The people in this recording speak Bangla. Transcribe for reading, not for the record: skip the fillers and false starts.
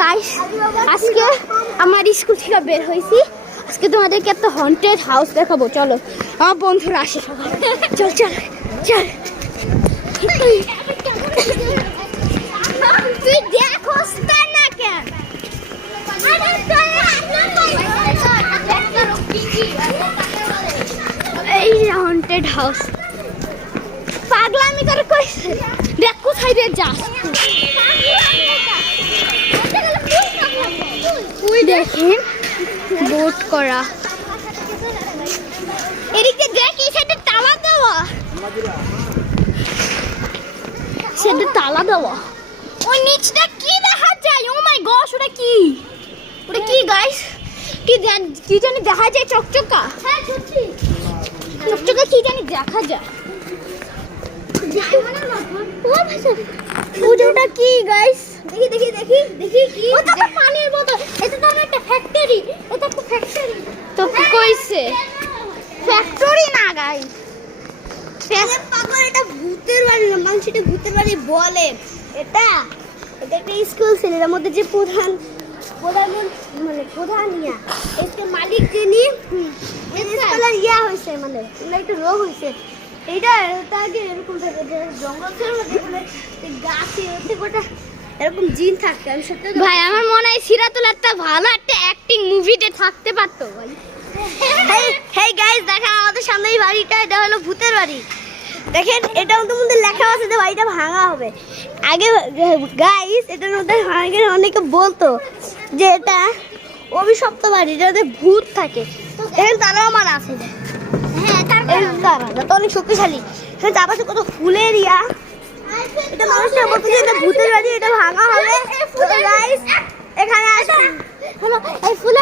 গাইস আজকে আমার স্কুল থেকে বের হয়েছি। আজকে তোমাদেরকে একটা হন্টেড হাউস দেখাবো। চলো আমার বন্ধুরা আসে সবাই। চল চল চল। তুই দেখো না কেন? এই হন্টেড হাউস পাগলামি করে কইছে। দেখ কোথায় রে যাস তুই। দেখেন বোট করা, এদিকে দেখ এই সাইডে তালা দেওয়া, সেটা তালা দেওয়া। ওই নিচটা কি দেখা যায়? ও মাই গশ, ওটা কি? ওটা কি গাইস? কি জানি দেখা যায়? চকচকা। হ্যাঁ সত্যি চকচকা কি জানি দেখা যায়। ওটা কি গাইস? দেখি দেখি দেখি দেখি কি? ওটা তো পানির বোতল। এটা তো একটা ফ্যাক্টরি। এটা তো ফ্যাক্টরি। তো কি কইছে? ফ্যাক্টরি না গাইস, পাগল, এটা ভূতের বাড়ি না। মানুষ এটা ভূতের বাড়ি বলে। এটা এটা একটা স্কুল ছিল, এর মধ্যে যে প্রধান মানে প্রধান ইয়া একটা মালিক যিনি ইয়া হয়েছে, মানে একটু রোগ হয়েছে। এইটা তাকে এরকম থাকে যে জঙ্গল ছিল গাছে ওটা এরকম জিন থাকতো। আমি সত্যি ভাই আমার মনে হয় সিরাতুল একটা ভালো একটা অ্যাক্টিং মুভিতে থাকতে পারতো ভাই। হেই গাইস দেখেন আমাদের সামনে এই বাড়িটা, এটা হলো ভূতের বাড়ি। দেখেন এটার মধ্যে লেখা আছে যে বাড়িটা ভাঙা হবে। আগে গাইস এটার মধ্যে আগে অনেকে বলতো যে এটা অভিশপ্ত বাড়ি, যেটাতে ভূত থাকে। দেখেন তারাও আমার আছে। হ্যাঁ তারা অনেক শক্তিশালী। চারপাশে কত ফুলের ইয়া। এটা মানুষটা বলছে এটা ভূতের বাড়ি, এটা ভাঙা হবে। গাইস এখানে আসুন। হলো এই ফুলের